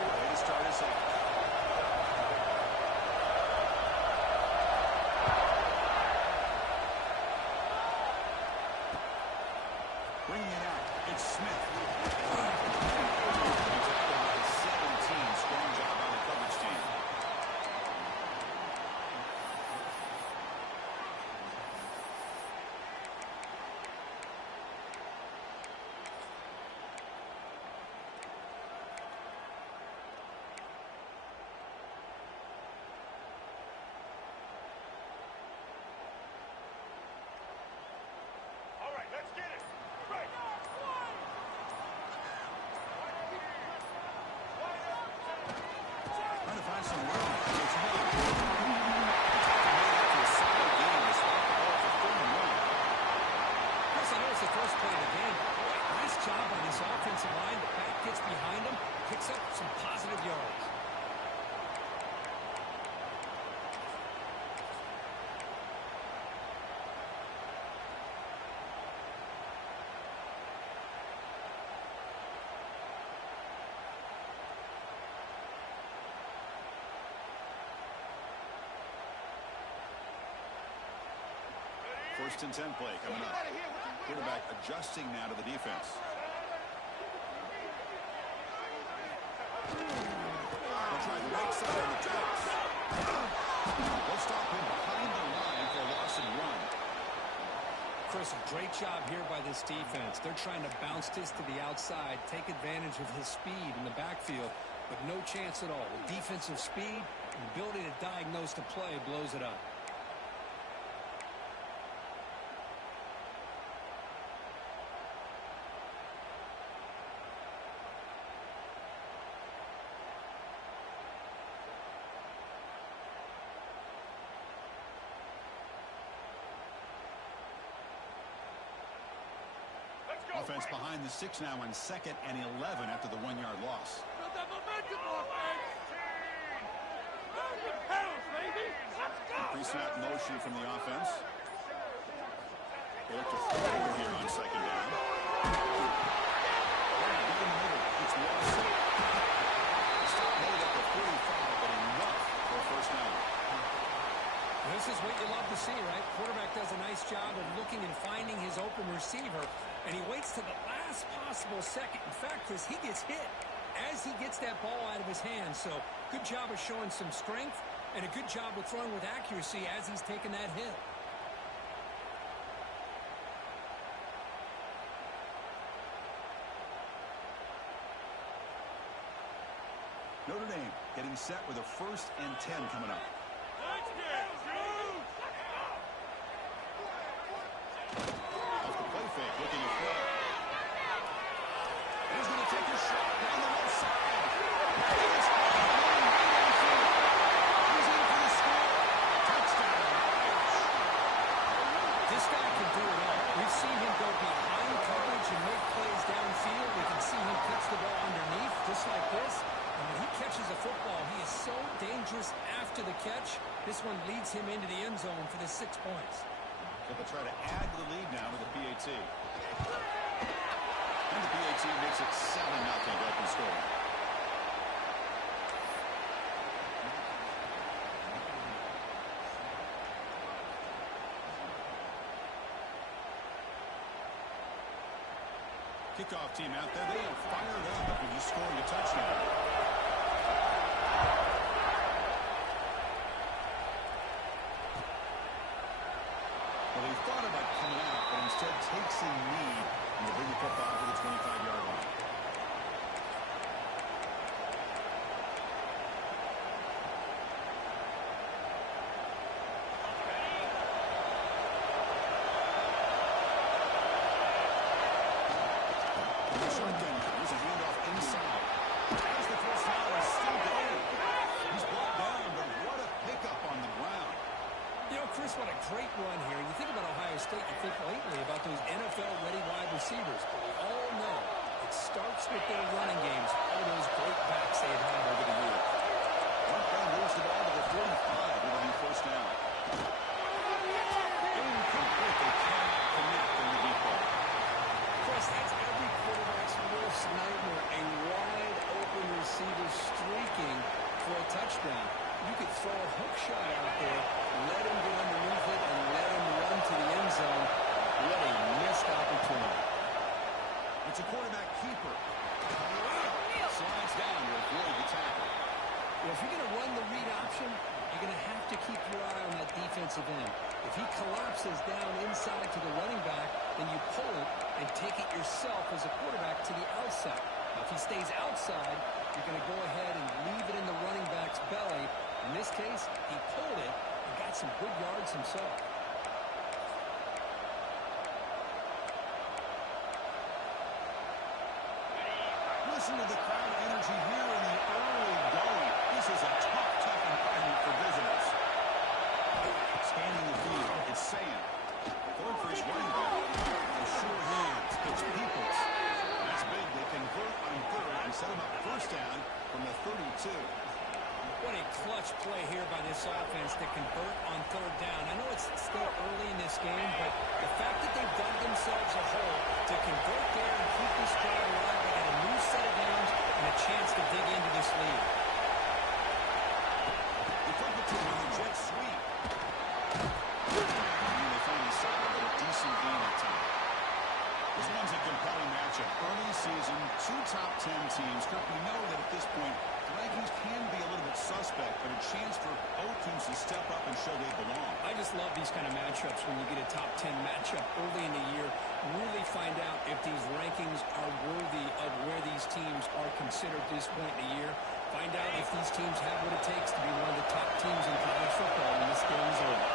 way to start us out. Bringing it out, it's Smith. 17, strong job on the coverage team. First and 10 play coming up. Quarterback adjusting now to the defense. They'll try the right side of the toss. They'll stop him behind the line for a loss and run. Chris, a great job here by this defense. They're trying to bounce this to the outside, take advantage of his speed in the backfield, but no chance at all. The defensive speed and ability to diagnose the play blows it up. Offense behind the 6 now on 2nd and 11 after the 1-yard loss. Pre-snap motion from the offense. They look to throw here on 2nd down. It's Wilson. Stop made at the 45, but enough for a first down. This is what you love to see, right? Quarterback does a nice job of looking and finding his open receiver, and he waits to the last possible second. In fact, Chris, he gets hit as he gets that ball out of his hands. So good job of showing some strength and a good job of throwing with accuracy as he's taking that hit. Notre Dame getting set with a 1st and 10 coming up. Off the play fake, looking to throw. He's going to take a shot down the left side. He's in for the score. Touchdown. This guy can do it all. We've seen him go behind coverage and make plays downfield. We can see him catch the ball underneath, just like this. And when he catches a football, he is so dangerous after the catch. This one leads him into the end zone for the 6 points. But they'll try to add to the lead now with the PAT. And the PAT makes it 7-0 open score. Kickoff team out there. They are fired up after just scoring a touchdown. Well, he thought about coming out, but instead takes a knee and will bring the football to the 25-yard line. Shotgun. Here's a handoff inside. As the first down is still there. He's brought down, but what a pickup on the ground. You know, Chris, what a great run here. You think about Ohio State, you think lately about those NFL-ready wide receivers. But we all know it starts with their running games, all those great backs they've had over the years. Montgomery moves the ball to the 45 with a new first down. Incomplete. They cannot connect on the deep ball. Chris, that's every quarterback's worst nightmare. A wide-open receiver quarterback keeper. Slides down to avoid the tackle. Well, if you're going to run the read option, you're going to have to keep your eye on that defensive end. If he collapses down inside to the running back, then you pull it and take it yourself as a quarterback to the outside. Now, if he stays outside, you're going to go ahead and leave it in the running back's belly. In this case, he pulled it and got some good yards himself. Listen to the crowd energy here in the early going. This is a tough environment for visitors. Scanning the field, it's Sam. Going for his running back. The sure hands, it's Peoples. That's big. They convert on third and set him up first down from the 32. What a clutch play here by this offense to convert on third down. I know it's still early in this game, but the fact that they've dug themselves a hole to convert there and keep this drive alive, they got a new set of downs and a chance to dig into this lead. They flip it to him on the jet sweep. And they finally stop it with a decent gain of time. This one's a compelling matchup. Early season, two top 10 teams. Kirk, we know that at this point, the rankings can be a little bit suspect, but a chance for both teams to step up and show they belong. I just love these kind of matchups when you get a top 10 matchup early in the year. Really find out if these rankings are worthy of where these teams are considered at this point in the year. Find out if these teams have what it takes to be one of the top teams in college football when this game is over.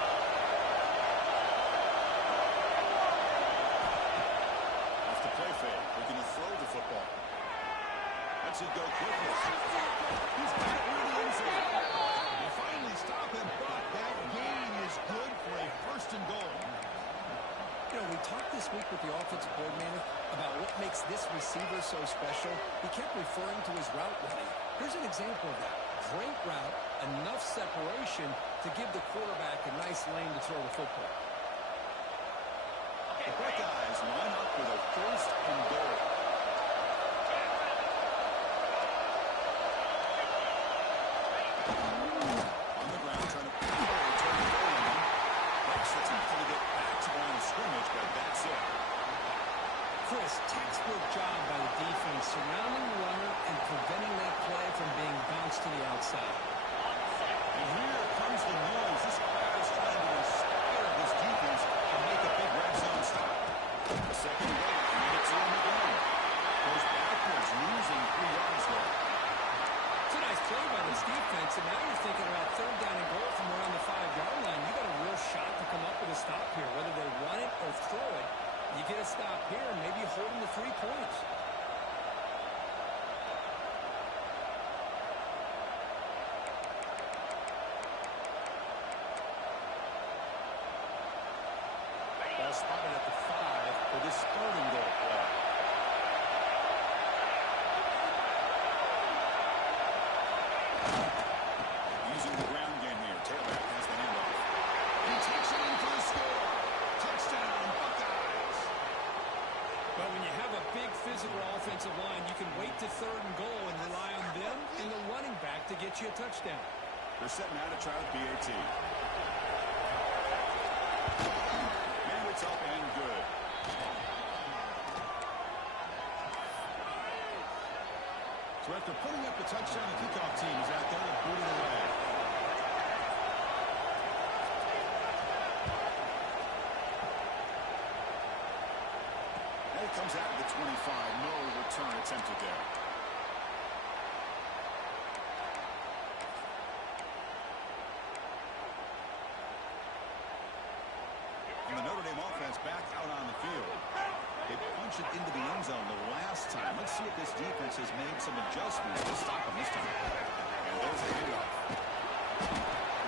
Off the play fake, looking to throw the football. Lets it go quickly. He's got it near the end zone. They finally stop him, but that gain is good for a first and goal. You know, we talked this week with the offensive coordinator about what makes this receiver so special. He kept referring to his route running. Here's an example of that. Great route, enough separation to give the quarterback a nice lane to throw the football. The Buckeyes line up with a first and goal. On the ground, trying to turn the goal in. Breaks the tackle to get back to the line of scrimmage, but that's it. Chris, textbook job by the defense surrounding the runner and preventing that play from being bounced to the outside. And here comes the noise. This crowd is trying to inspire this defense to make a big red zone stop. The second goal, and it's in again. Goes backwards, losing 3 yards there. It's a nice play by this defense, and now you're thinking about third down and goal from around the 5-yard line. You got a real shot to come up with a stop here, whether they run it or throw it. You get a stop here and maybe hold them to 3 points. Ball spotted at the 5 for this starting goal play. Using the ground game here. Tailback has the handoff. He takes it in for the score. Touchdown, Buckeyes. But when you have a big physical offensive line, you can wait to third and goal and rely on them and the running back to get you a touchdown. They're setting out to try with BAT. And it's up and good. So after putting up the touchdown, the kickoff team is out there to boot it away. And it comes out of the 25. No return attempted there. And the Notre Dame offense back out on the field. They punched it into the end zone the last time. Let's see if this defense has made some adjustments to stop them this time. And there's the handoff.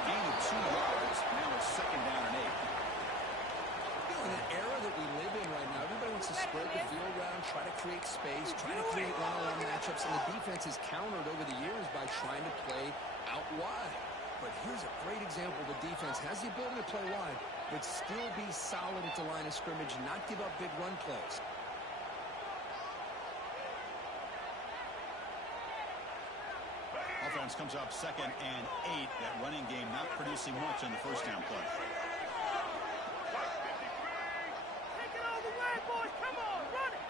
Gain of 2 yards. Now it's second down and 8. You know, in an era that we live in right now, everybody wants to spread the field around, try to create space, try to create one-on-one matchups, and the defense has countered over the years by trying to play out wide. But here's a great example. The defense has the ability to play wide, but still be solid at the line of scrimmage, not give up big run plays. Offense comes up second and 8. That running game not producing much on the first down play. Take it all the way, boys. Come on, run it.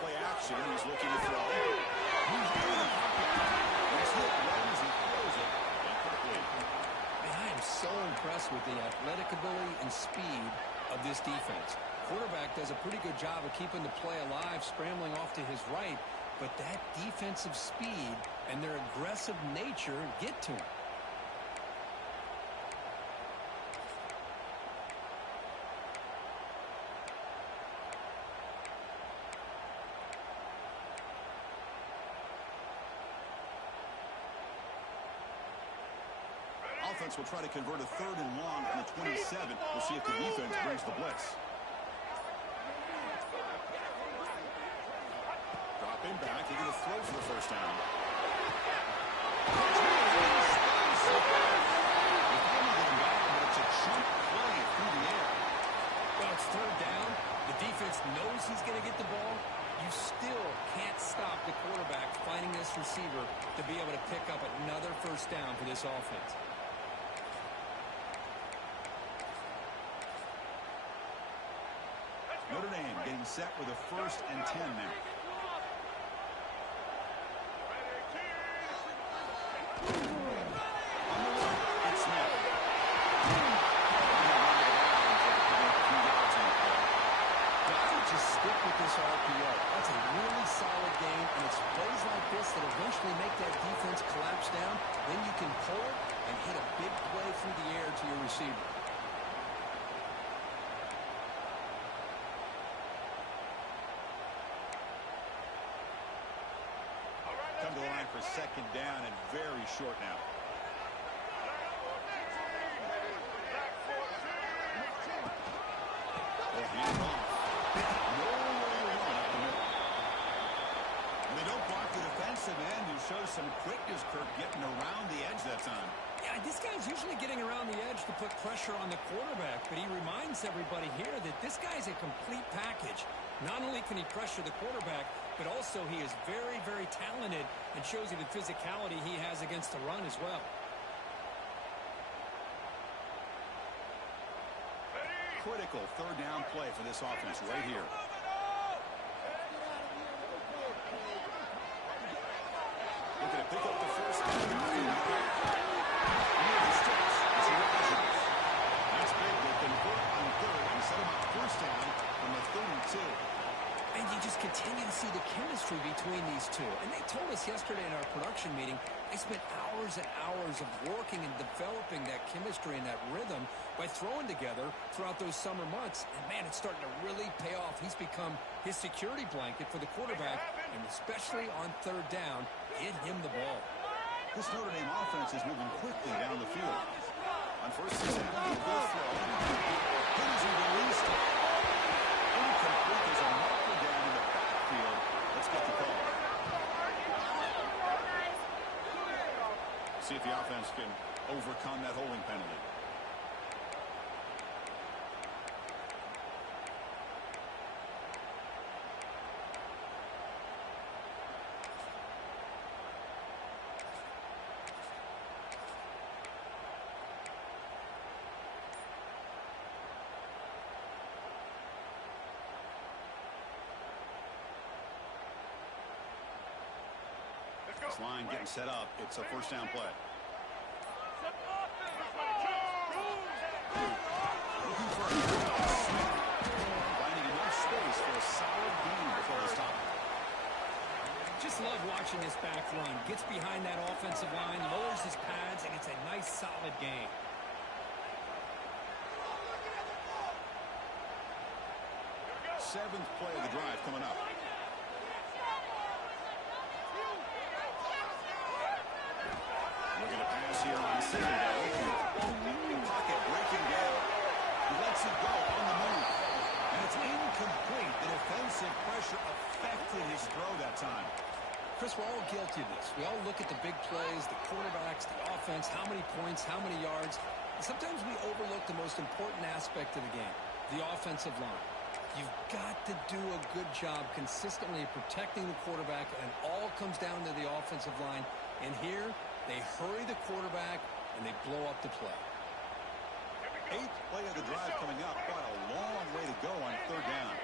play action. He's looking to throw. He's over the pocket. He's hit right as he throws it. Incomplete. Man, I am so impressed with the athletic ability and speed of this defense. Quarterback does a pretty good job of keeping the play alive, scrambling off to his right, but that defensive speed and their aggressive nature get to him. Offense will try to convert a 3rd and long from the 27. We'll see if the defense brings the blitz. Dropping back, he's going to throw for the first down. It's a chunk play through the air. Well, it's 3rd down. The defense knows he's going to get the ball. You still can't stop the quarterback finding this receiver to be able to pick up another first down for this offense. Notre Dame getting set with a 1st and 10 now. It's Smith. I would just stick with this RPO. That's a really solid game, and it's plays like this that eventually make that defense collapse down. Then you can pull it and hit a big play through the air to your receiver. Come to the line for 2nd down and very short now. They'll hand off. Nowhere to run up the middle. And they don't block the defensive end, who shows some quickness, Kirk, getting around the edge that time. Yeah, this guy's usually getting around the edge to put pressure on the quarterback, but he reminds everybody here that this guy's a complete package. Not only can he pressure the quarterback, but also he is very, very talented and shows you the physicality he has against the run as well. Critical 3rd down play for this offense right here. Looking to pick up the first down. That's big. They convert on 3rd and set him up first down from the 32. And you just continue to see the chemistry between these two. And they told us yesterday in our production meeting, they spent hours and hours of working and developing that chemistry and that rhythm by throwing together throughout those summer months. And, man, it's starting to really pay off. He's become his security blanket for the quarterback, and especially on 3rd down, get him the ball. This Notre Dame offense is moving quickly down the field. On 1st and 10, he will throw. Good as he released it. Incomplete. There's a marker down in the backfield. Let's get the call. See if the offense can overcome that holding penalty. This line getting set up. It's a 1st down play. Looking for a finding enough space for a solid gain before the stop. Just love watching this back run. Gets behind that offensive line, lowers his pads, and it's a nice, solid game. Seventh play of the drive coming up. Looking to pass here on 2nd down. Pocket breaking down. He lets it go on the move. And it's incomplete. The defensive pressure affected his throw that time. Chris, we're all guilty of this. We all look at the big plays, the quarterbacks, the offense, how many points, how many yards. And sometimes we overlook the most important aspect of the game, the offensive line. You've got to do a good job consistently protecting the quarterback, and it all comes down to the offensive line. And here, they hurry the quarterback, and they blow up the play. 8th play of the drive coming up. Quite a long way to go on 3rd down.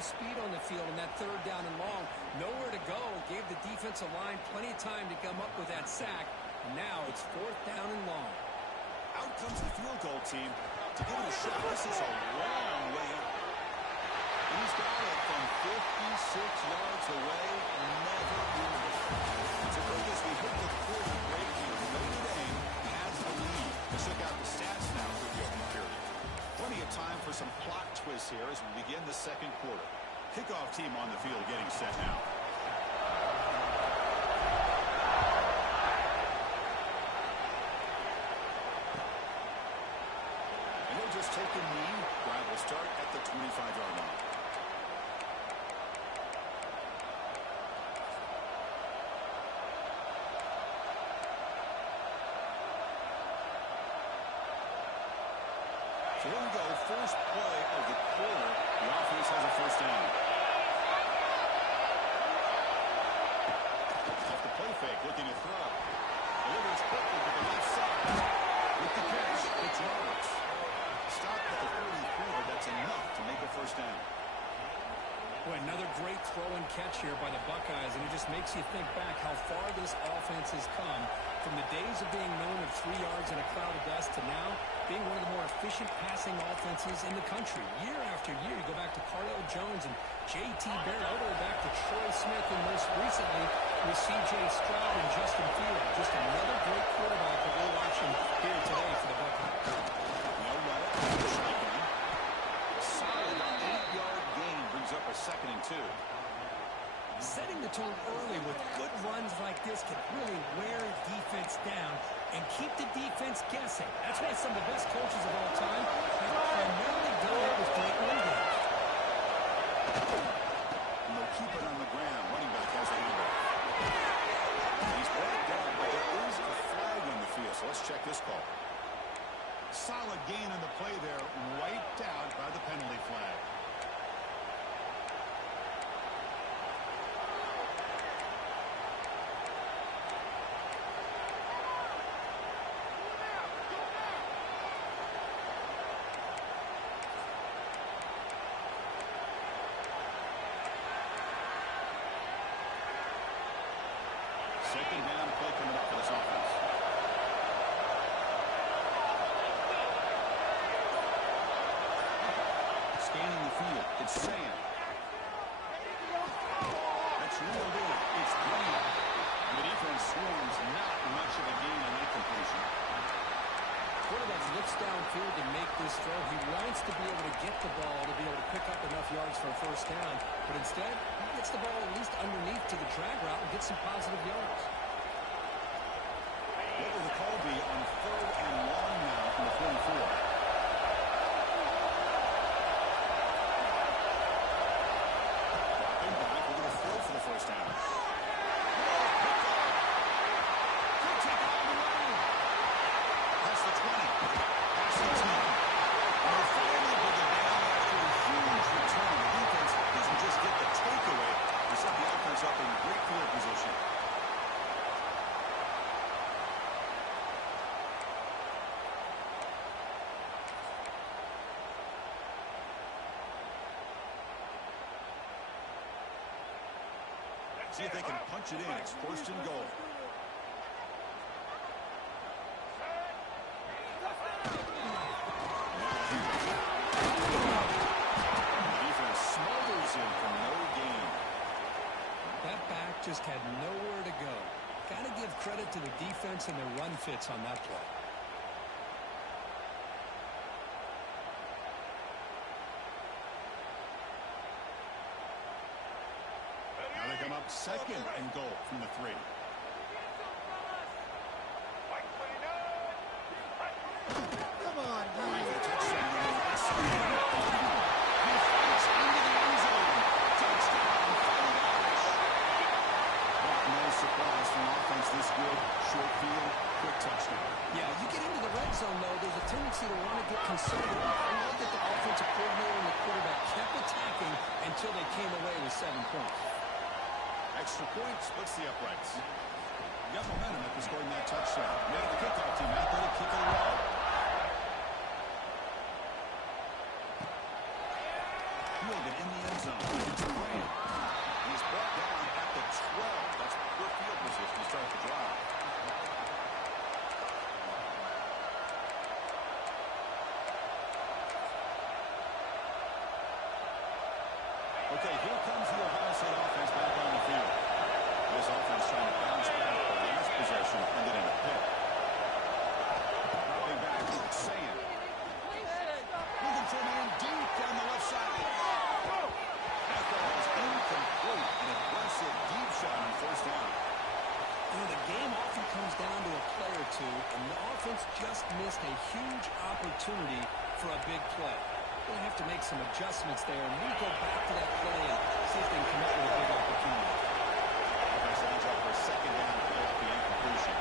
more speed on the field on that third down and long. Nowhere to go. Gave the defensive line plenty of time to come up with that sack. And now it's fourth down and long. Out comes the field goal team to give it a shot. This is a long way out. And he's got it from 56 yards away. Never moved. So as we hit the quarter break here, Notre Dame has the lead. Let's check out the stats now for the opening period. Plenty of time for some plot twists here as we begin the second quarter. Kickoff team on the field getting set now. And they'll just take a knee. Drive will start at the 25-yard line. So here we go, first play of the quarter. The offense has a first down. Off the play fake, looking to throw. Delivers quickly to the left side. With the catch, it's Roberts. Stop at the 33, but that's enough to make a first down. Boy, another great throw and catch here by the Buckeyes, and it just makes you think back how far this offense has come from the days of being known of 3 yards in a cloud of dust to now being one of the more efficient passing offenses in the country. Year after year, you go back to Cardell Jones and J.T. Barrett, all the way back to Troy Smith, and most recently with C.J. Stroud and Justin Fields. Just another great quarterback that we're watching here today for the Buckeyes. No right, shotgun. A solid 8-yard gain brings up a 2nd and 2. Setting the tone early with good runs like this can really wear defense down and keep the defense guessing. That's why some of the best coaches of all time have primarily done it with great run games. And they'll keep it on the ground. Running back has a handoff. He's brought down, but there is a flag on the field, so let's check this call. Solid gain on the play there, wiped out by the penalty flag. Second down play coming up for this offense. Scanning the field. It's Sam. That's reeled in. It's Green. And the defense swarms. Not much of a gain on that completion. Quarterback looks downfield to make this throw. He wants to be able to get the ball to be able to pick up enough yards for a first down. But instead, he gets the ball at least underneath to the drag route and gets some positive yards. What will the call be on 3rd and long now from the 44? Dropping back, we're going to throw for the first down. Good take on the line. Past the 20. Past the 10. And they finally put it down after a huge return. The defense doesn't just get the takeaway. They set the offense up in great field position. See if they can punch it in. It's first and goal. The defense smothers him for no gain. That back just had nowhere to go. Got to give credit to the defense and their run fits on that play. Now they come up 2nd and goal from the 3. Come on, Green. Touchdown on the right side. He fights into the end zone. Touchdown, Fighting Irish. Well, no surprise from offense this good. Short field, quick touchdown. Yeah, you get into the red zone, though, there's a tendency to want to get conservative. I love that the offensive coordinator and the quarterback kept attacking until they came away with 7 points. Extra point splits the uprights. You got momentum after scoring that touchdown. Now the kickoff team out there to kick it away. Fielded in the end zone. Okay, here comes the Ohio State offense back on the field. This offense trying to bounce back. The last possession ended in a pick. Dropping back, Sam. Looking for a man deep down the left side. That ball is incomplete. An aggressive deep shot on first down. You know, the game often comes down to a play or two, and the offense just missed a huge opportunity for a big play. They're going to have to make some adjustments there, and we go back to that play and see if they can come up with a big opportunity. Offense lines up for a second down to play off the incompletion.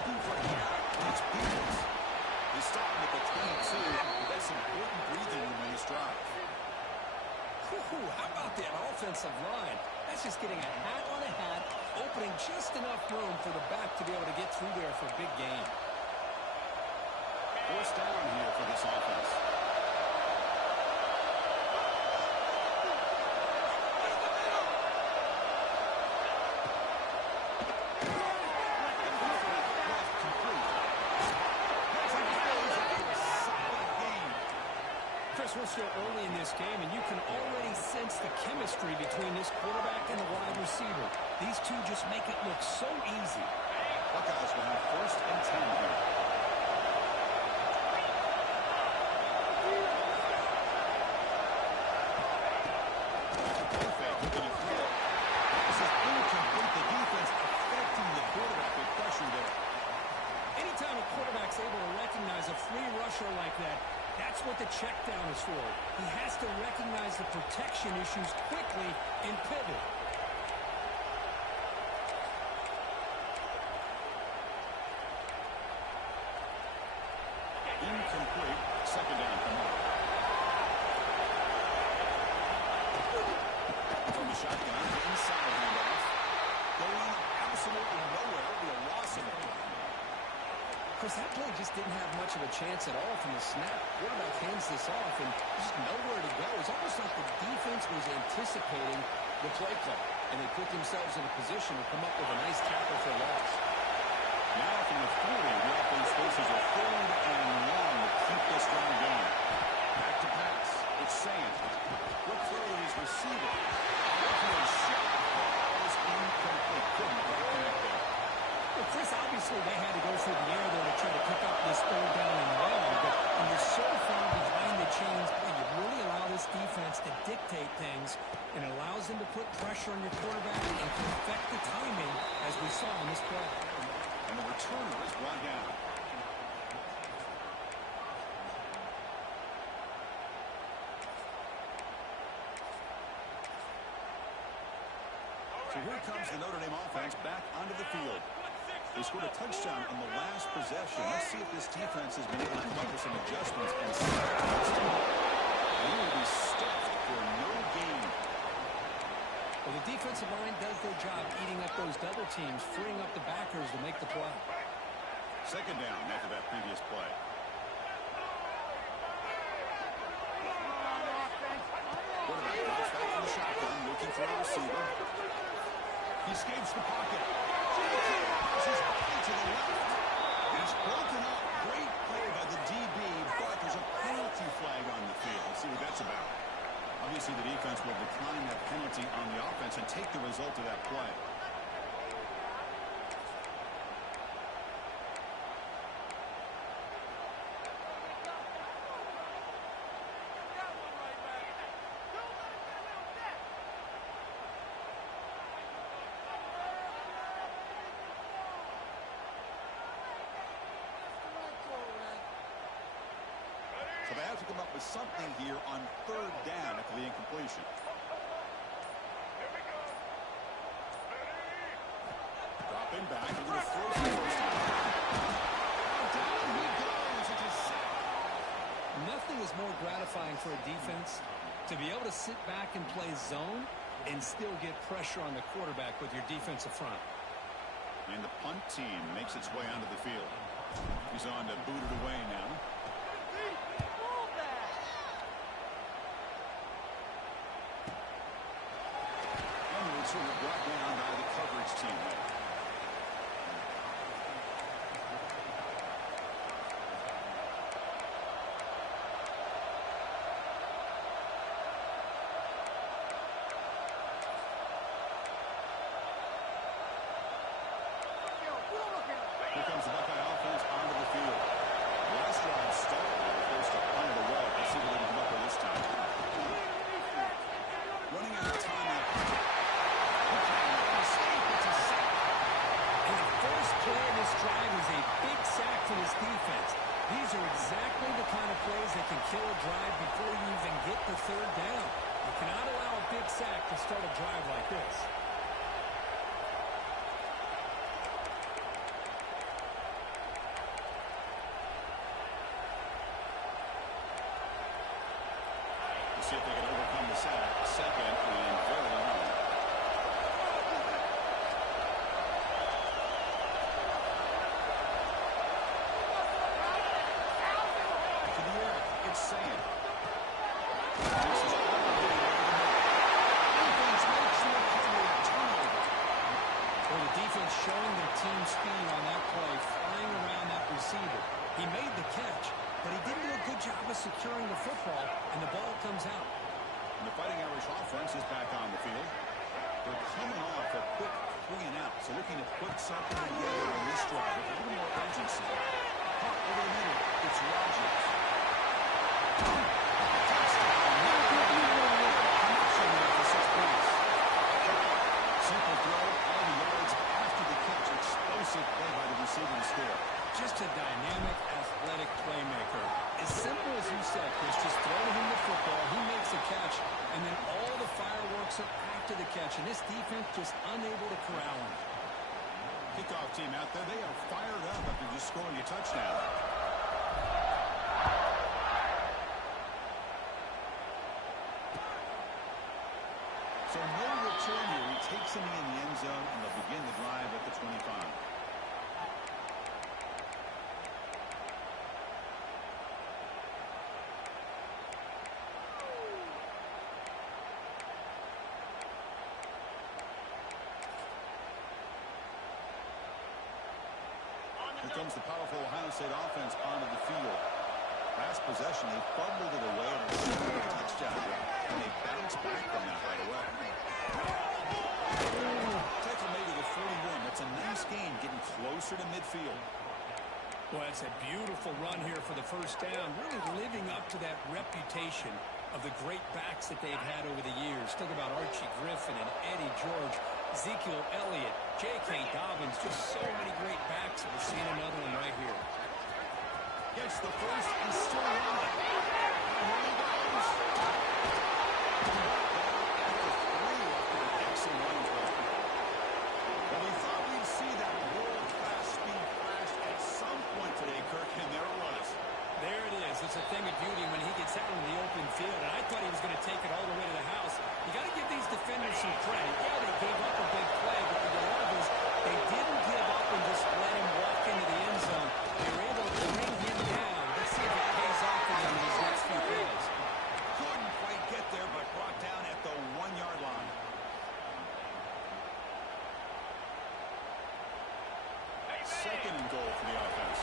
Looking for a gap. It's Peters. He's stopping at the 22. That's some important breathing room in this drive. How about that offensive line? That's just getting a hat on a hat, opening just enough room for the back to be able to get through there for a big gain. First down here for this offense. We're still early in this game, and you can already sense the chemistry between this quarterback and the wide receiver. These two just make it look so easy. Buckeyes will have first and 10 here. This is incomplete. The defense affecting the quarterback with pressure there. Anytime a quarterback's able to recognize a free rusher like that, that's what the check down is for. He has to recognize the protection issues quickly and pivot. Incomplete. Second down from Notre. From the shotgun, inside handoff. Going absolutely nowhere. It'll be a loss of it. Chris, that play just didn't have much of a chance at all from the snap. Quarterback hands this off, and there's just nowhere to go. It's almost like the defense was anticipating the play call, and they put themselves in a position to come up with a nice tackle for a loss. Now from the 40, the offense faces a 3rd and 1 to keep this drive going. Back to pass. It's Sam. Quick throw to his receiver. Outfield shot. Ball is incomplete. Couldn't quite connect there. Well, Chris, obviously they had to go through the air there to try to pick up this 3rd down and 1, but when you're so far behind the chains, you really allow this defense to dictate things, and it allows them to put pressure on your quarterback and perfect the timing, as we saw in this play. And the returner is brought down. So here comes the Notre Dame offense back onto the field. They scored a touchdown on the last possession. Let's see if this defense has been able to come up with some adjustments and they will be stuffed for no gain. Well, the defensive line does their job eating up those double teams, freeing up the backers to make the play. Second down after that previous play. Quarterback drops back in the shotgun, looking for a receiver. He escapes the pocket. Passes right to the left. He's broken up. Great play by the DB, but there's a penalty flag on the field. Let's see what that's about. Obviously, the defense will decline that penalty on the offense and take the result of that play. So they have to come up with something here on 3rd down after the incompletion. Dropping back. They're going to throw some first down. Down he goes. It's a sack. Nothing is more gratifying for a defense to be able to sit back and play zone and still get pressure on the quarterback with your defensive front. And the punt team makes its way onto the field. He's on to boot it away now. Sort of brought down by the coverage team there. third down. You cannot allow a big sack to start a drive like this. See if they can overcome the sack. Second and very long. To the air, it's Sam. This is all defense makes the recovery a turnover. Well, the defense showing their team speed on that play, flying around that receiver. He made the catch, but he didn't do a good job of securing the football, and the ball comes out. And the Fighting Irish offense is back on the field. They're coming off a quick 3 and out, so looking to put something together in this drive with a little more urgency. Punt over the middle. It's Rodgers. Connection there for 6 points. Simple throw, all the yards after the catch. Explosive play by the receiver to score. Just a dynamic, athletic playmaker. As simple as you said, Chris, just throw him the football, he makes a catch, and then all the fireworks are after the catch, and this defense just unable to corral him. Kickoff team out there, they are fired up after just scoring a touchdown. So no return here. He takes him in the end zone, and they'll begin the drive at the 25. Here comes the powerful Ohio State offense onto the field. Last possession, they fumbled it away and received a touchdown. And they bounced back from that right away. Tackle made to the 41. That's a nice gain, getting closer to midfield. Well, it's a beautiful run here for the first down, really living up to that reputation of the great backs that they've had over the years. Think about Archie Griffin and Eddie George, Ezekiel Elliott, J.K. Dobbins, just so many great backs, and we're seeing another one right here. Gets the first and still running. And here he goes. After 3 after an excellent running play. Well, we thought we'd see that world-class speed flash at some point today, Kirk, and there it was. There it is. It's a thing of beauty when he gets out in the open field, and I thought he was going to take it all the way to the house. You got to give these defenders some credit. Yeah, they gave up a big play, but the love is they didn't give up and just let him walk into the end zone. They were able to bring him down. Let's see if it pays off for them in these next few plays. Couldn't quite get there, but brought down at the 1-yard line. Second and goal for the offense.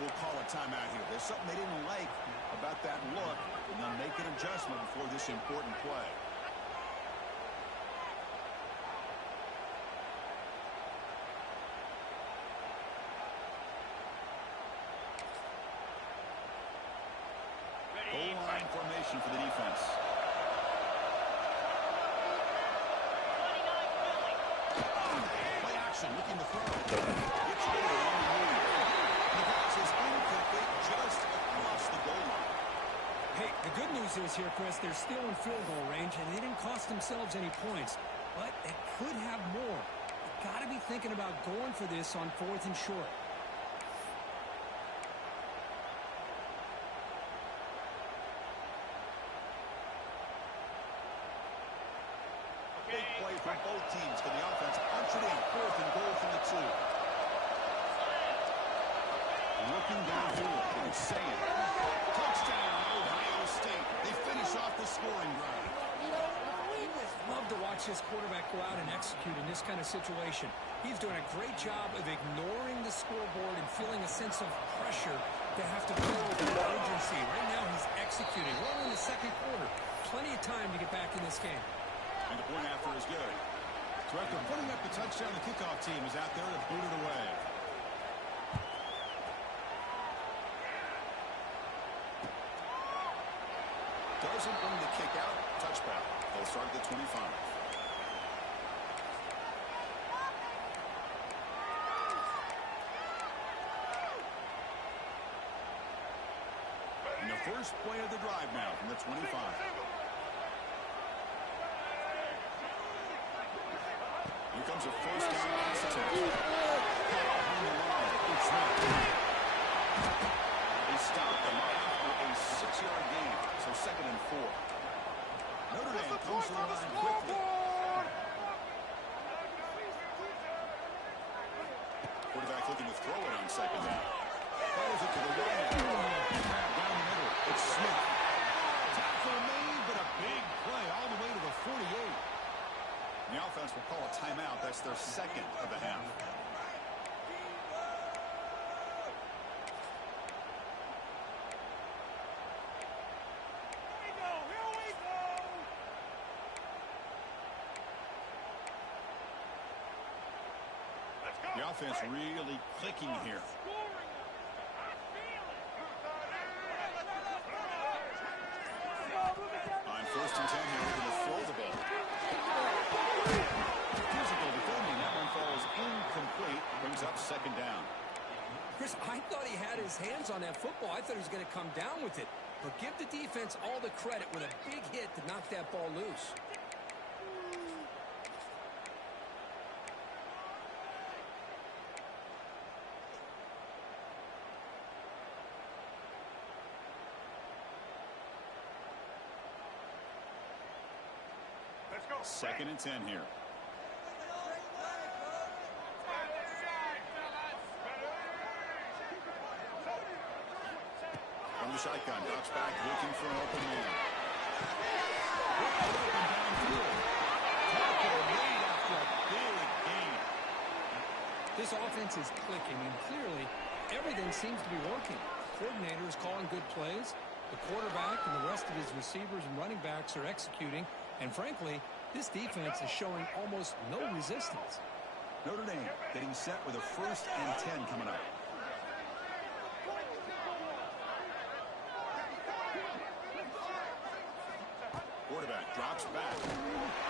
We'll call a timeout here. There's something they didn't like about that look, and they'll make an adjustment before this important play. Goal line formation for the defense. Play action, looking to throw. Gets rid of it on the move. The pass is incomplete just across the goal line. Hey, the good news is here, Chris, they're still in field goal range, and they didn't cost themselves any points. But they could have more. You've got to be thinking about going for this on 4th and short. Big play from both teams. Can the offense punch it in? 4th and goal from the 2. Looking downfield. It's Sam. Touchdown, Ohio State. They finish off the scoring drive. Love to watch this quarterback go out and execute in this kind of situation. He's doing a great job of ignoring the scoreboard and feeling a sense of pressure to have to play with an urgency. Right now he's executing. We're only in the second quarter. Plenty of time to get back in this game. And the point after is good. So after putting up the touchdown, the kickoff team is out there to boot it away. Doesn't bring the kick out. Touchback. They'll start at the 25. And the first play of the drive now from the 25. Here comes a first down pass attempt. On the line. It's not. They stopped them after a 6-yard gain. So 2nd and 4. Notre Dame comes to the line quickly. Quarterback looking to throw it on 2nd down. Throws it to the right. Down the middle. It's Smith. Tackle made, but a big play all the way to the 48. The offense will call a timeout. That's their 2nd of the half. The offense really clicking here. On 1st and 10 here, we're going to throw the ball. Physical defending. That one falls incomplete. Brings up 2nd down. Chris, I thought he had his hands on that football. I thought he was going to come down with it. But give the defense all the credit with a big hit to knock that ball loose. Let's go. 2nd and 10 here. From the shotgun, drops back, looking for an open man. Open downfield. Tackle made after a big gain. This offense is clicking, and clearly everything seems to be working. The coordinator is calling good plays. The quarterback and the rest of his receivers and running backs are executing. And frankly, this defense is showing almost no resistance. Notre Dame getting set with a 1st and 10 coming up. Quarterback drops back.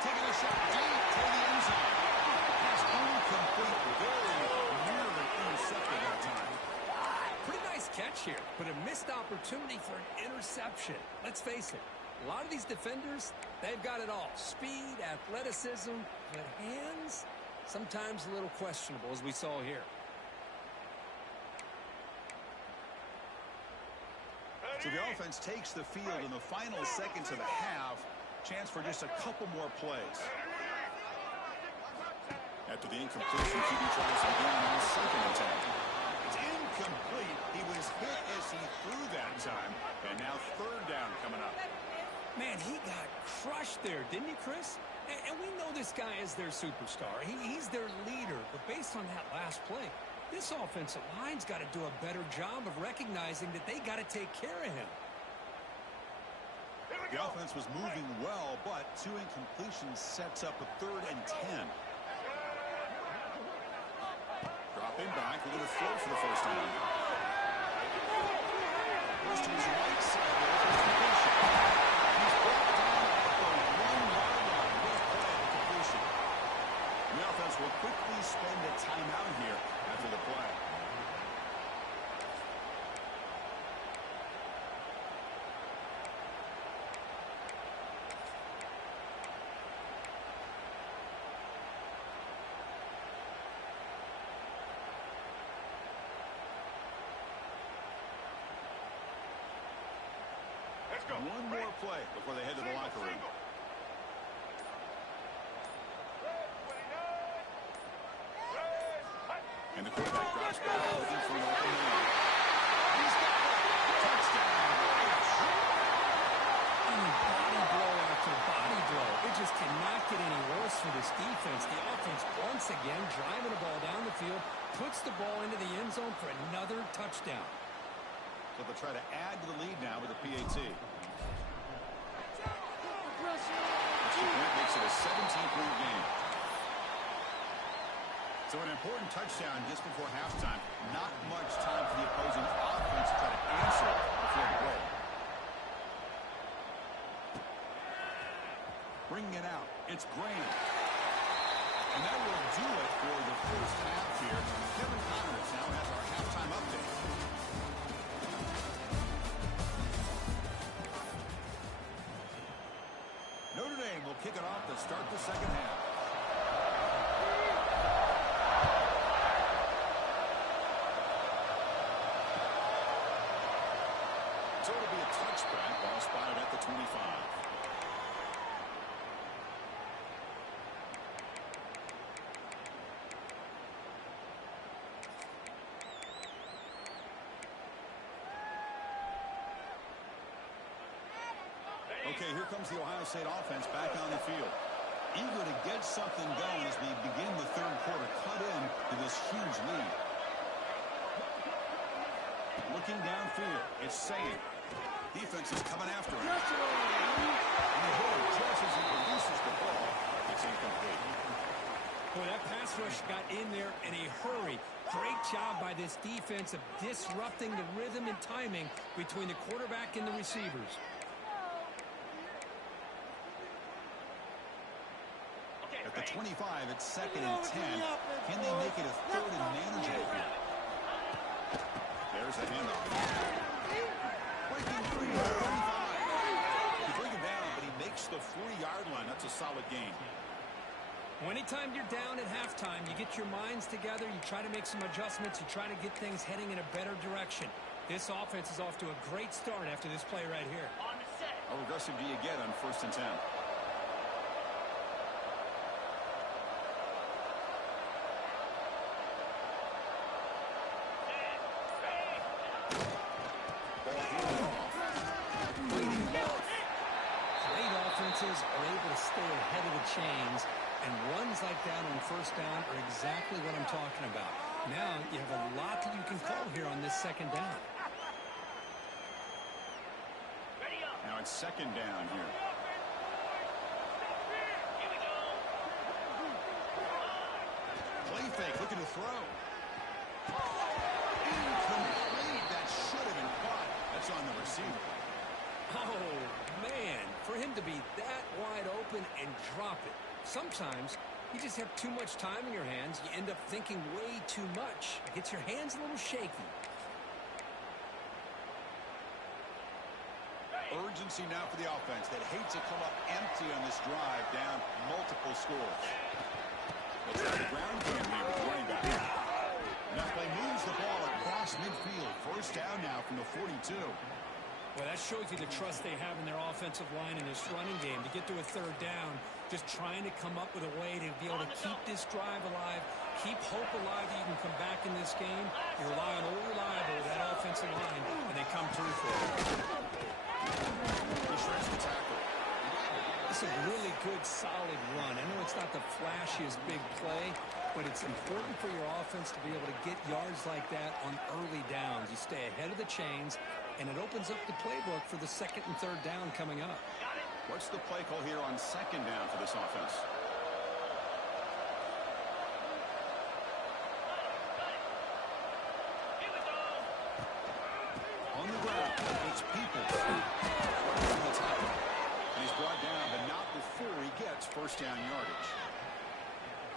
Taking a shot deep to the end zone. Pass incomplete. Very nearly intercepted that time. Pretty nice catch here, but a missed opportunity for an interception. Let's face it, a lot of these defenders, they've got it all. Speed, athleticism, but hands, sometimes a little questionable, as we saw here. So the offense takes the field in the final seconds of the half. Chance for just a couple more plays. After the incompletion, QB tries again on 2nd and 10. It's incomplete. He was hit as he threw that time. And now 3rd down coming up. Man, he got crushed there, didn't he, Chris? And we know this guy is their superstar. He's their leader. But based on that last play, this offensive line's got to do a better job of recognizing that they got to take care of him. The offense was moving well, but 2 incompletions sets up a 3rd and 10. Dropping back, we're going to throw for the 1st time. Goes to his right side there for completion. He's brought down at the 1-yard line. What a play on the completion. The offense will quickly spend a timeout here after the play. One more play before they head to the locker room. And the quarterback drops back, looking for an open man. He's got it. Touchdown. Body blow after body blow. It just cannot get any worse for this defense. The offense once again driving the ball down the field, puts the ball into the end zone for another touchdown. but they'll try to add to the lead now with a PAT. Extra point makes it a 17-point game. So an important touchdown just before halftime. Not much time for the opposing offense to try to answer before the break. Bringing it out. It's Graham. And that will do it for the first half here. Kevin Connors now has our halftime update. Notre Dame will kick it off to start the second half. So it'll be a touchback, ball spotted at the 25. Okay, here comes the Ohio State offense back on the field. Eager to get something going as we begin the third quarter. Cut in to this huge lead. Looking downfield, it's Saint. Defense is coming after him. And the ball just as he releases the ball, it's incomplete. Boy, that pass rush got in there in a hurry. Great job by this defense of disrupting the rhythm and timing between the quarterback and the receivers. At the 25, it's 2nd and 10. Can they make it a 3rd and manageable here? There's a handoff. Breaking free at 35. He brings him down, but he makes the 40-yard line. That's a solid gain. Well, anytime you're down at halftime, you get your minds together, you try to make some adjustments, you try to get things heading in a better direction. This offense is off to a great start after this play right here. How aggressive do you get on 1st and 10? Are able to stay ahead of the chains, and runs like that on 1st down are exactly what I'm talking about. Now you have a lot that you can call here on this 2nd down. Now it's 2nd down here. Play fake, looking to throw. Incomplete. That should have been caught. That's on the receiver. Oh, man, for him to be that wide open and drop it. Sometimes you just have too much time in your hands. You end up thinking way too much. It gets your hands a little shaky. Urgency now for the offense that hates to come up empty on this drive, down multiple scores. Let's have the ground game here with the running back. Notre moves the ball across midfield. 1st down now from the 42. Well, that shows you the trust they have in their offensive line in this running game. To get to a 3rd down, just trying to come up with a way to be able to keep this drive alive, keep hope alive that you can come back in this game. You rely on old reliable with that offensive line, and they come through for it. He shreds the tackle. It's a really good, solid run. I know it's not the flashiest big play, but it's important for your offense to be able to get yards like that on early downs. You stay ahead of the chains, and it opens up the playbook for the 2nd and 3rd down coming up. What's the play call here on 2nd down for this offense? On the ground, it's People. And he's brought down, but not before he gets 1st down yardage.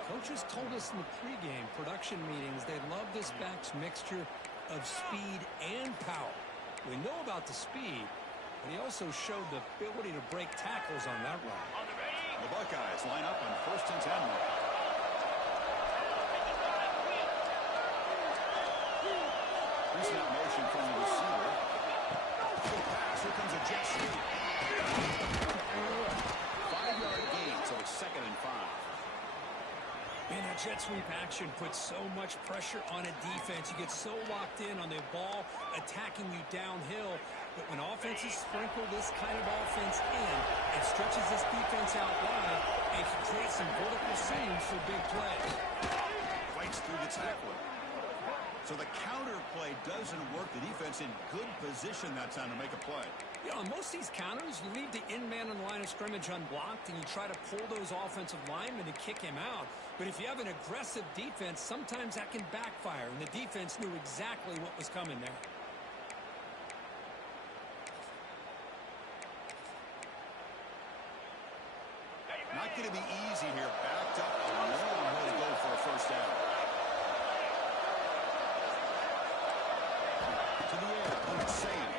Coaches told us in the pregame production meetings they love this back's mixture of speed and power. We know about the speed, but he also showed the ability to break tackles on that run. The Buckeyes line up on 1st and 10. Pre-snap motion from the receiver. Full pass. Here comes a jet sweep. 5-yard gain, so it's 2nd and 5. Man, that jet sweep action puts so much pressure on a defense. You get so locked in on the ball attacking you downhill. But when offenses sprinkle this kind of offense in, it stretches this defense out wide and can create some vertical seams for big plays. Fights through the tackler. So the counter play doesn't work. The defense in good position that time to make a play. You know, on most of these counters, you leave the in man on the line of scrimmage unblocked, and you try to pull those offensive linemen to kick him out. But if you have an aggressive defense, sometimes that can backfire, and the defense knew exactly what was coming there. Not going to be easy here. Backed up a long way to go for a first down. To the air, insane.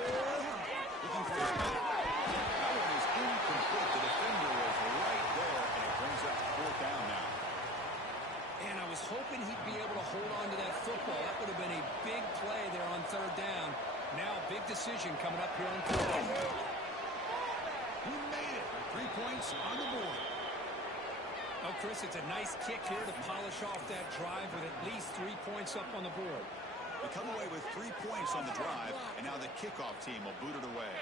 Looking for his back. That one is incomplete. The defender was right there, and it brings up fourth down now. And I was hoping he'd be able to hold on to that football. That would have been a big play there on third down. Now, big decision coming up here on fourth. He made it. 3 points on the board. Oh, Chris, it's a nice kick here to polish off that drive with at least 3 points up on the board. They come away with 3 points on the drive, and now the kickoff team will boot it away.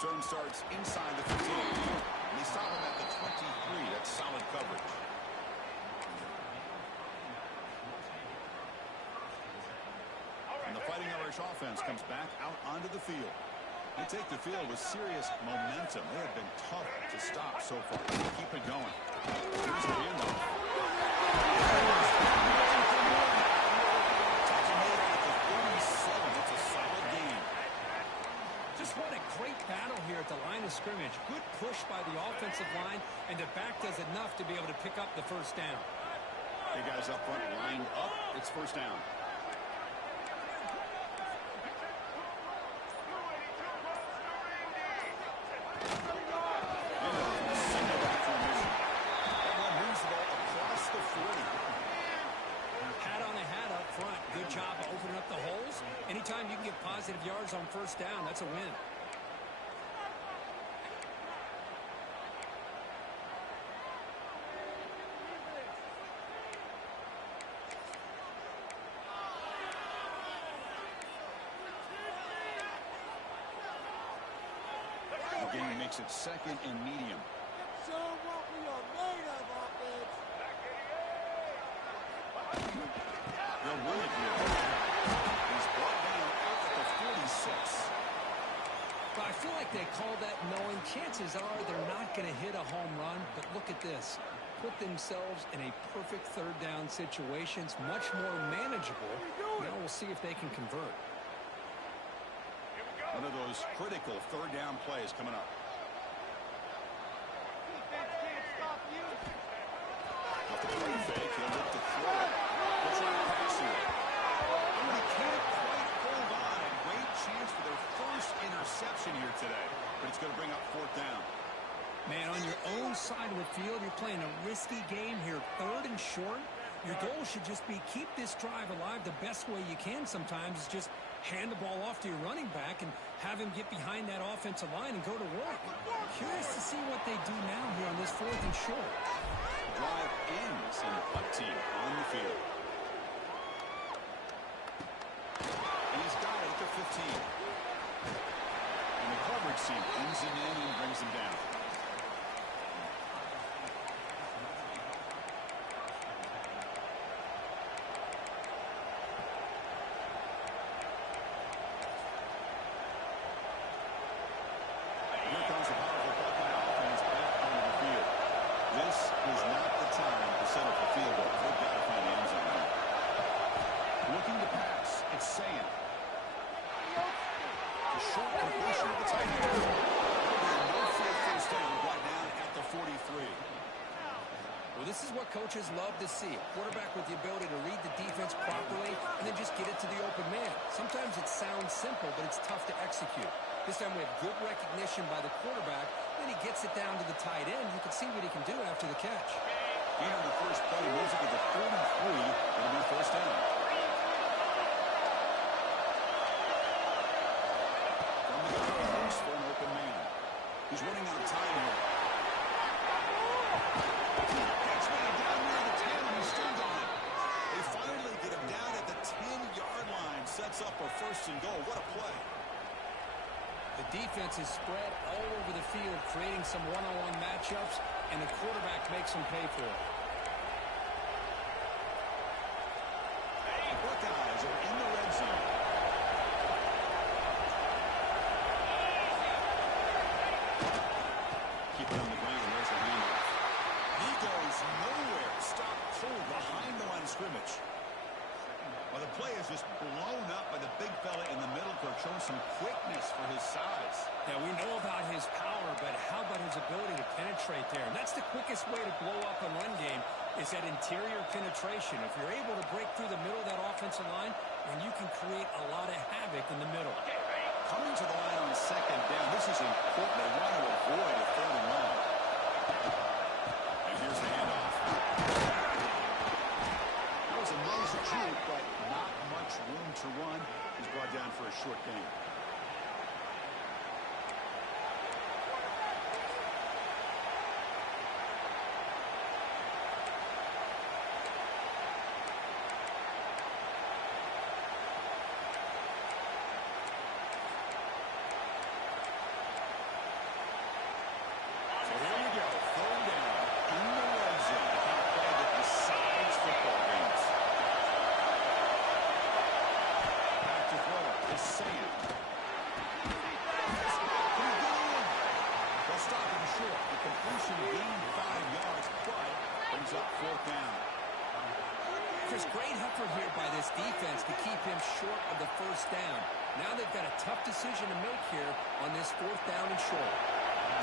Turn starts inside the 15. And they stop him at the 23. That's solid coverage. And the Fighting Irish offense comes back out onto the field. They take the field with serious momentum. They have been tough to stop so far. Keep it going. Here's the handoff. It's a solid game. Just what a great battle here at the line of scrimmage. Good push by the offensive line, and the back does enough to be able to pick up the first down. Big guys up front lined up. It's first down. Anytime you can get positive yards on first down, that's a win. The game makes it second and medium. Show what we are made of, offense. They'll run it here. He's brought down at the 46. But I feel like they call that knowing chances are they're not going to hit a home run. But look at this. Put themselves in a perfect third down situation. It's much more manageable. Now we'll see if they can convert. One of those critical third down plays coming up. Off the play fake, he'll look to throw it. Push on the passing. And they can't quite hold on. A great chance for their first interception here today. But it's going to bring up fourth down. Man, on your own side of the field, you're playing a risky game here. Third and short. Your goal should just be keep this drive alive the best way you can sometimes is just hand the ball off to your running back and have him get behind that offensive line and go to work. Curious to see what they do now here on this fourth and short. Drive ends and the punt team on the field. And he's got it at the 15. And the coverage team ends him in and brings him down. Coaches love to see a quarterback with the ability to read the defense properly and then just get it to the open man. Sometimes it sounds simple, but it's tough to execute. This time we have good recognition by the quarterback. Then he gets it down to the tight end. You can see what he can do after the catch. And on the first play, moves it to the 43. It'll be first down. From the gun, looks for an open man. He's running out of time here. Sets up a first and goal. What a play. The defense is spread all over the field, creating some one-on-one matchups, and the quarterback makes them pay for it. Buckeyes are in the red zone. Keep it on the ground. There's the handoff. He goes nowhere. Stop cold behind the line of scrimmage. Well, the play is just blown up by the big fella in the middle, showing some quickness for his size. Now, we know about his power, but how about his ability to penetrate there? And that's the quickest way to blow up a run game, is that interior penetration. If you're able to break through the middle of that offensive line, then you can create a lot of havoc in the middle. Coming to the line on second down, this is important. They want to avoid a third and long. And here's the handoff. That was a nice juke, but not much room to run. He's brought down for a short gain. Great effort here by this defense to keep him short of the first down. Now they've got a tough decision to make here on this fourth down and short.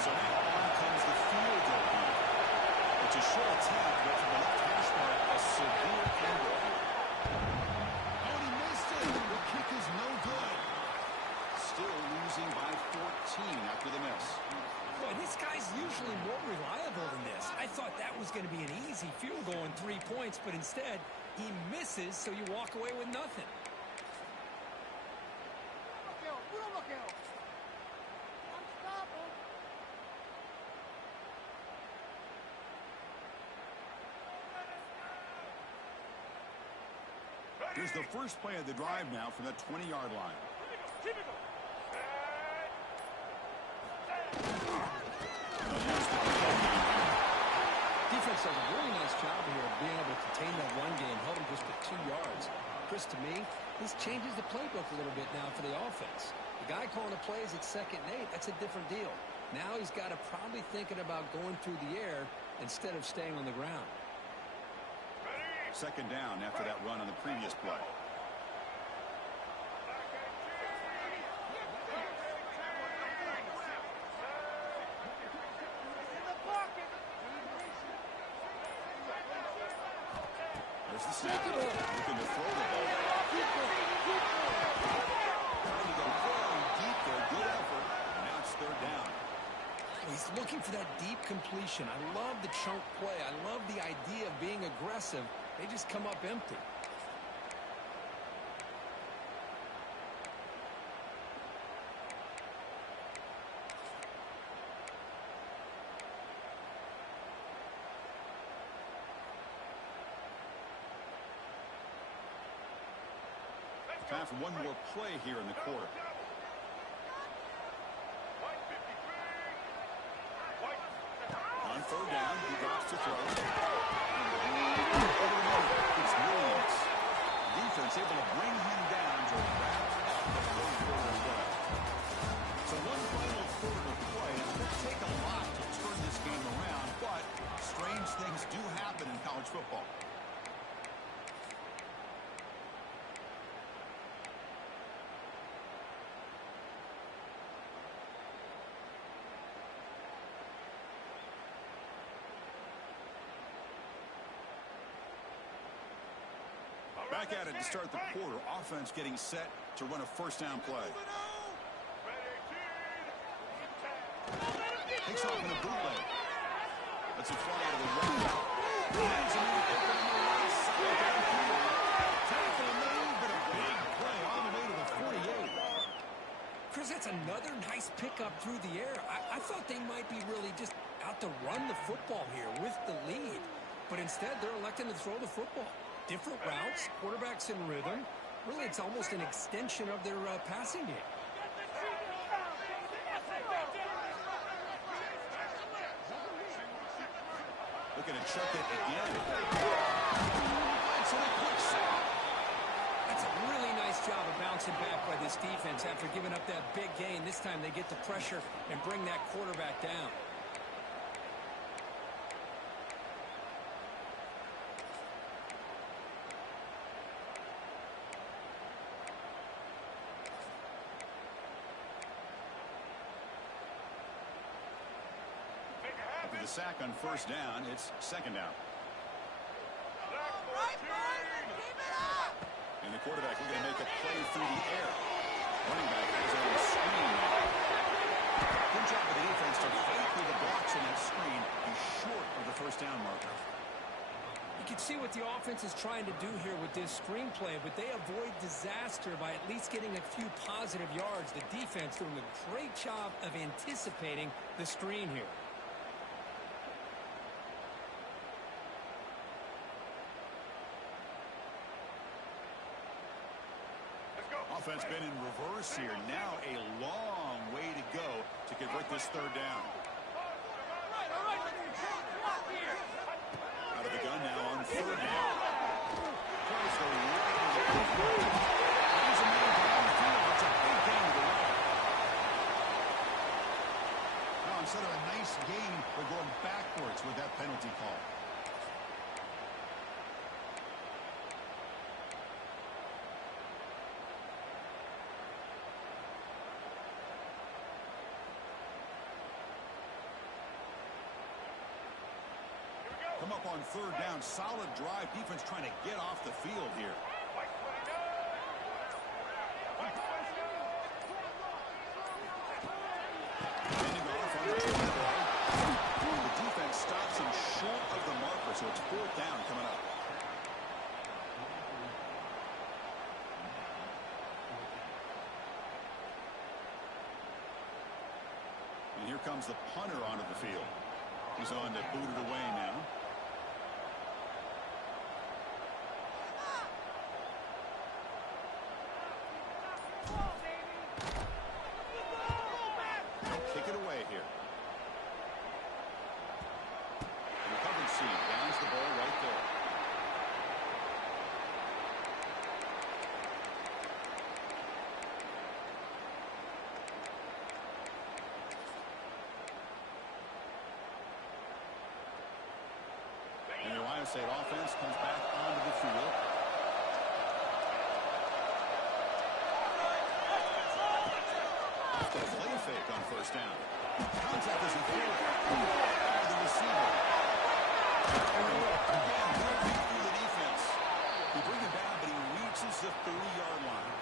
So now on comes the field goal here. It's a short attempt, but from the left hash mark, a severe angle. Oh, and he missed it. The kick is no good. Still losing by 14 after the miss. Boy, this guy's usually more reliable than this. I thought that was going to be an easy field goal in 3 points, but instead, he misses, so you walk away with nothing. Here's the first play of the drive now from the 20-yard line. Defense does a really nice job here of being able to contain that run game, held him just to 2 yards. Chris, to me, this changes the playbook a little bit now for the offense. The guy calling the plays at 2nd and 8, that's a different deal. Now he's got to probably thinking about going through the air instead of staying on the ground. Second down after that run on the previous play. There's the snap. Looking to throw the ball. Trying to go very deep there. Good effort. Now it's third down. He's looking for that deep completion. I love the chunk play. I love the idea of being aggressive. They just come up empty. Time for one more play here in the quarter. On third down, he drops to throw. It's Williams. Defense able to bring him down to wrap up the third quarter as well. So one final quarter to play. It's going to take a lot to turn this game around, but strange things do happen in college football. Back at it to start the quarter. Offense getting set to run a first down play. Takes off in a bootleg. That's a fly out of the right. Hands him open on the right side downfield. Tackle made, but a big play all the way to the 48. Chris, that's another nice pickup through the air. I thought they might be really just out to run the football here with the lead. But instead, they're electing to throw the football. Different routes, quarterbacks in rhythm. Really, it's almost an extension of their passing game. going to chuck it again. That's a quick sack. That's a really nice job of bouncing back by this defense after giving up that big gain. This time they get the pressure and bring that quarterback down. After the sack on first down, it's second down. Right, boys, keep it up! And the quarterback looking to make a play through the air. Running back has on the screen now. Good job of the defense to fight through the blocks in that screen. He's short of the first down marker. You can see what the offense is trying to do here with this screenplay, but they avoid disaster by at least getting a few positive yards. The defense doing a great job of anticipating the screen here. Offense been in reverse here. Now a long way to go to convert this third down. Out of the gun now on third down. Tries to He's a man downfield. That's a big gain to the right. Now instead of a nice gain, we're going backwards with that penalty call. Come up on third down. Solid drive. Defense trying to get off the field here. Handing off on the The defense stops him short of the marker, so it's fourth down coming up. And here comes the punter onto the field. He's on to boot it away now. They'll kick it away here. And the coverage seam downs the ball right there. And the Ohio State offense comes back onto the field. After a play fake on first down. Contact as he threw it. The receiver. Again, good beat through the defense. He brings it down, but he reaches the 30-yard line.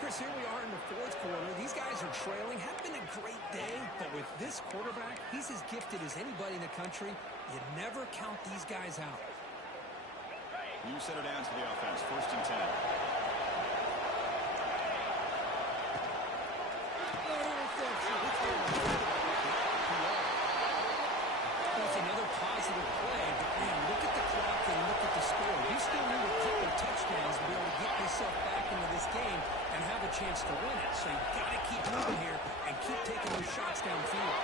Chris, here we are in the fourth quarter. These guys are trailing. Had been a great day, but with this quarterback, he's as gifted as anybody in the country. You never count these guys out. New set of downs for the offense. First and 10. That's another positive play, but man, look at the clock and look at the score. You still need a couple of touchdowns to be able to get yourself back into this game and have a chance to win it. So you've got to keep moving here and keep taking those shots downfield.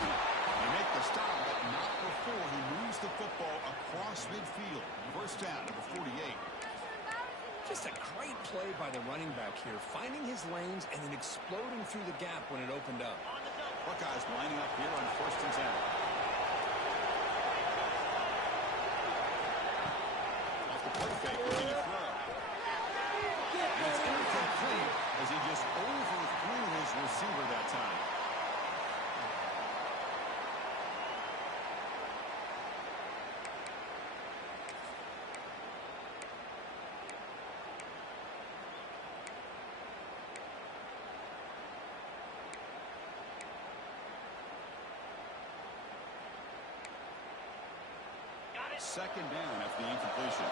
They make the stop, but not before he moves the football across midfield. First down, number 48. Just a great play by the running back here, finding his lanes and then exploding through the gap when it opened up. Buckeyes lining up here on first and 10. Off the play fake, looking to throw. And it's incomplete as he just overthrew his receiver that time. Second down after the incompletion.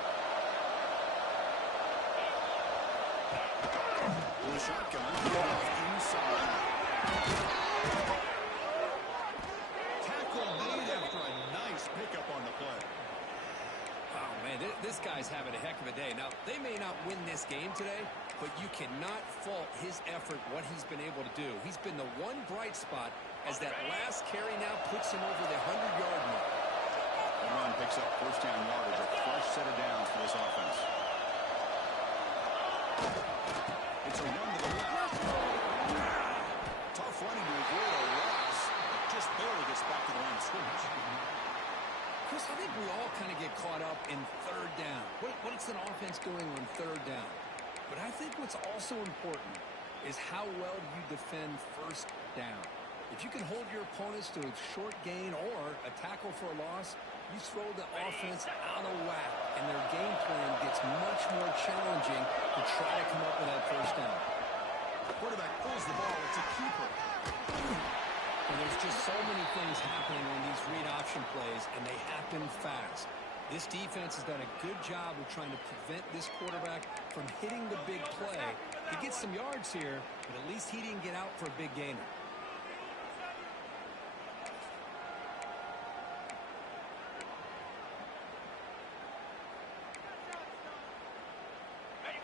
With a shotgun, inside. Tackle made after a nice pickup on the play. Oh, man, this guy's having a heck of a day. Now, they may not win this game today, but you cannot fault his effort, what he's been able to do. He's been the one bright spot as that last carry now puts him over the 100-yard mark. The run picks up first down yardage, a fresh set of downs for this offense. It's a run to the left. Tough running to avoid a loss. Just barely gets back to the line of scrimmage. Chris, I think we all kind of get caught up in third down. What's an offense doing on third down? But I think what's also important is how well you defend first down. If you can hold your opponents to a short gain or a tackle for a loss, you throw the offense out of whack, and their game plan gets much more challenging to try to come up with that first down. The quarterback pulls the ball. It's a keeper. And there's just so many things happening on these read option plays, and they happen fast. This defense has done a good job of trying to prevent this quarterback from hitting the big play. He gets some yards here, but at least he didn't get out for a big gainer.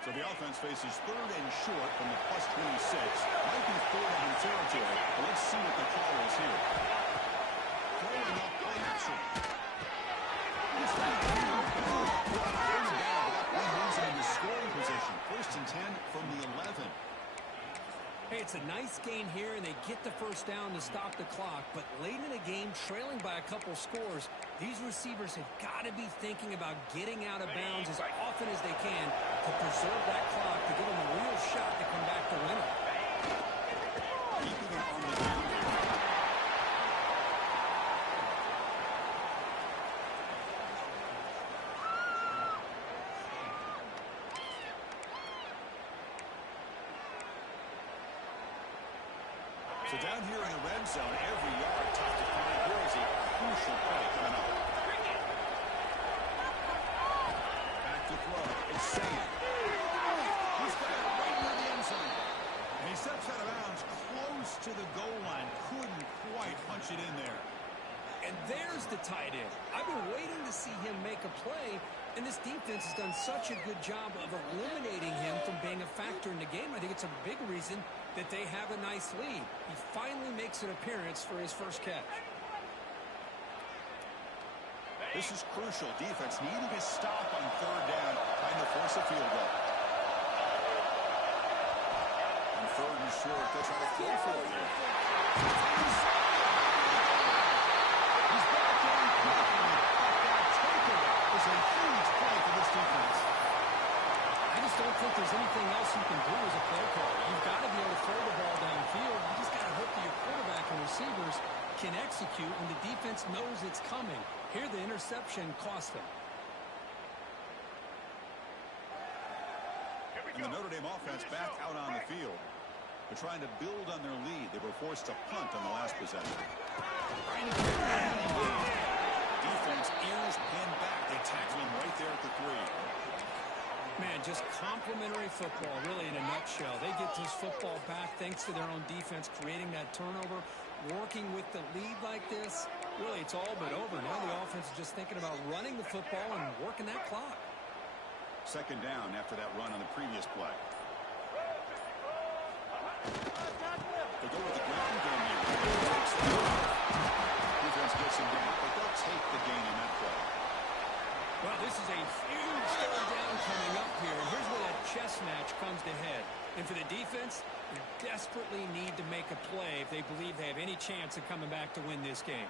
So the offense faces third and short from the +26. Might be fourth down territory. But let's see what the call is here. Throwing up play action. He moves him into scoring position. First and 10 from the 11. Hey, it's a nice gain here, and they get the first down to stop the clock. But late in the game, trailing by a couple scores, these receivers have got to be thinking about getting out of bounds as often as they can to preserve that clock to give them a real shot to come back to win it. Keeping it on the ground. So down here in the red zone, every yard tough to find. Here is a crucial play coming up. Back to throw. It's Sam. He's got it right near the end zone. And he steps out of bounds close to the goal line. Couldn't quite punch it in there. And there's the tight end. I've been waiting to see him make a play, and this defense has done such a good job of eliminating him from being a factor in the game. I think it's a big reason that they have a nice lead. He finally makes an appearance for his first catch. This is crucial. Defense needing a stop on third down, trying to force a field goal. And third and short, they'll try to throw for it here. He's back in. That takeaway is a huge play for this defense. I just don't think there's anything else you can do as a play caller. You've got to be able to throw the ball downfield. You just got to hope that your quarterback and receivers can execute when the defense knows it's coming. Here, the interception cost them. And the Notre Dame offense back out on the field. They're trying to build on their lead. They were forced to punt on the last possession. Defense ears pinned back. They tackle him right there at the 3. Man, just complimentary football, really, in a nutshell. They get this football back thanks to their own defense, creating that turnover, working with the lead like this. Really, it's all but over. Now the offense is just thinking about running the football and working that clock. Second down after that run on the previous play. They go with the ground game here. Defense gets him down, but they'll take the gain on that play. Well, this is a huge third down coming up here. And here's where that chess match comes to head. And for the defense, they desperately need to make a play if they believe they have any chance of coming back to win this game.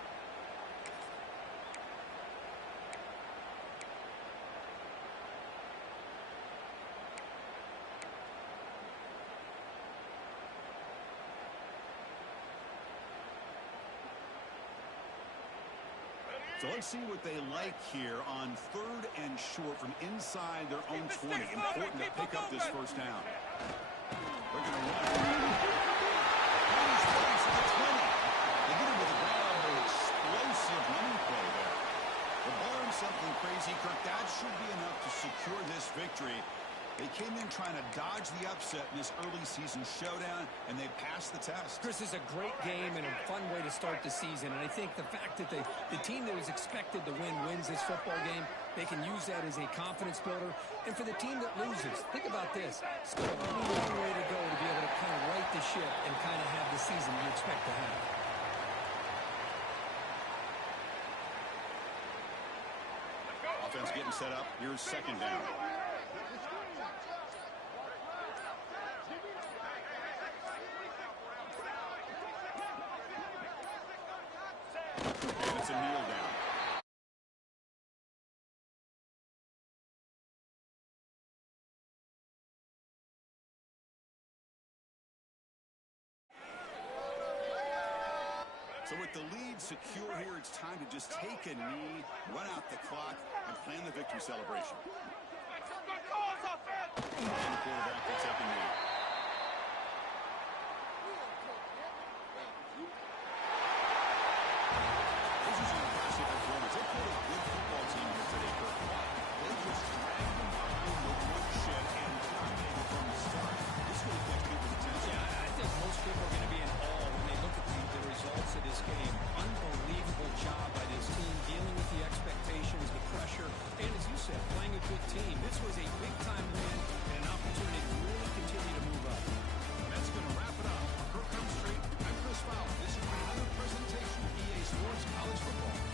So let's see what they like here on third and short from inside their own 20. Important to pick up this first down. They're going to run. Huge place at the 20. They get him to the ground. An explosive running play there. The barn something crazy, Kirk. That should be enough to secure this victory. They came in trying to dodge the upset in this early season showdown, and they passed the test. Chris, is a great game and a fun way to start the season. And I think the fact that the team that was expected to win wins this football game, they can use that as a confidence builder. And for the team that loses, think about this. It's got a long way to go to be able to kind of right the ship and kind of have the season you expect to have. set up. Here's second down. And it's a kneel down. So with the lead secure here, it's time to just take a knee, run out the clock, and plan the victory celebration. And the quarterback picks up a knee. This is an impressive performance. They played a good football team here today, Kirk. They just dragged them behind the woodshed and dominated from the start. This really catch people's attention. Yeah, I think most people are going to be in awe when they look at the results of this game. Unbelievable job by this team dealing with the expectations, the pressure, and as you said, playing a good team. This was a big-time win and an opportunity to really continue to move up. That's going to wrap it up. For Kirk Straight, I'm Chris Fowler. This has been another presentation of EA Sports College Football.